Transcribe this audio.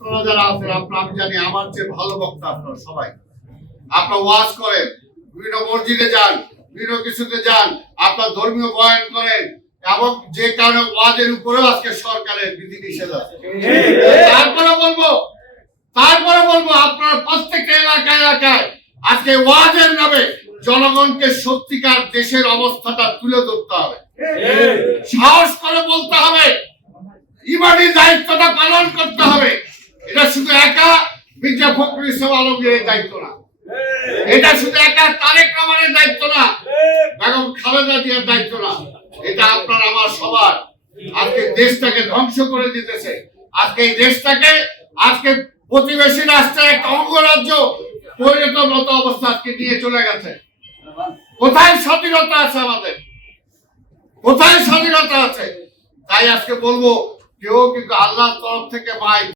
আপনারা যারা আছেন, আমি জানি আমার যে ভালো বক্তা আপনারা সবাই, আপনারা ওয়াজ করেন, বিভিন্ন মসজিদে যান, বিভিন্ন কিছুতে যান, আপনার ধর্মীয় বয়ান করেন, এবং যে কারণে ওয়াজের উপরেও আজকে সরকারের বিধিনিষেধ আছে। তারপরে বলবো আপনার প্রত্যেকটা এলাকায় আজকে ওয়াজের নামে জনগণকে সত্যিকার দেশের অবস্থাটা তুলে ধরতে হবে, সাহস করে বলতে হবে, ইমানি দায়িত্বটা পালন করতে হবে। এটা শুধু একা মির্জা ফখরুল ইসলাম আলমগীরের দায়িত্ব না, এটা শুধু একা তারেক রহমানের দায়িত্ব না, বেগম খালেদা জিয়ার দায়িত্ব না, এটা আপনার আমার সবার। আজকে দেশটাকে ধ্বংস করে দিতেছে, আজকে এই দেশটাকে আজকে প্রতিবেশী রাষ্ট্রের একটা অঙ্গরাজ্য পরিণত মতো অবস্থা আজকে নিয়ে চলে গেছে। কোথায় স্বাধীনতা আছে আমাদের? কোথায় স্বাধীনতা আছে? তাই আজকে বলবো, কেউ কিন্তু আল্লাহর তরফ থেকে ভাই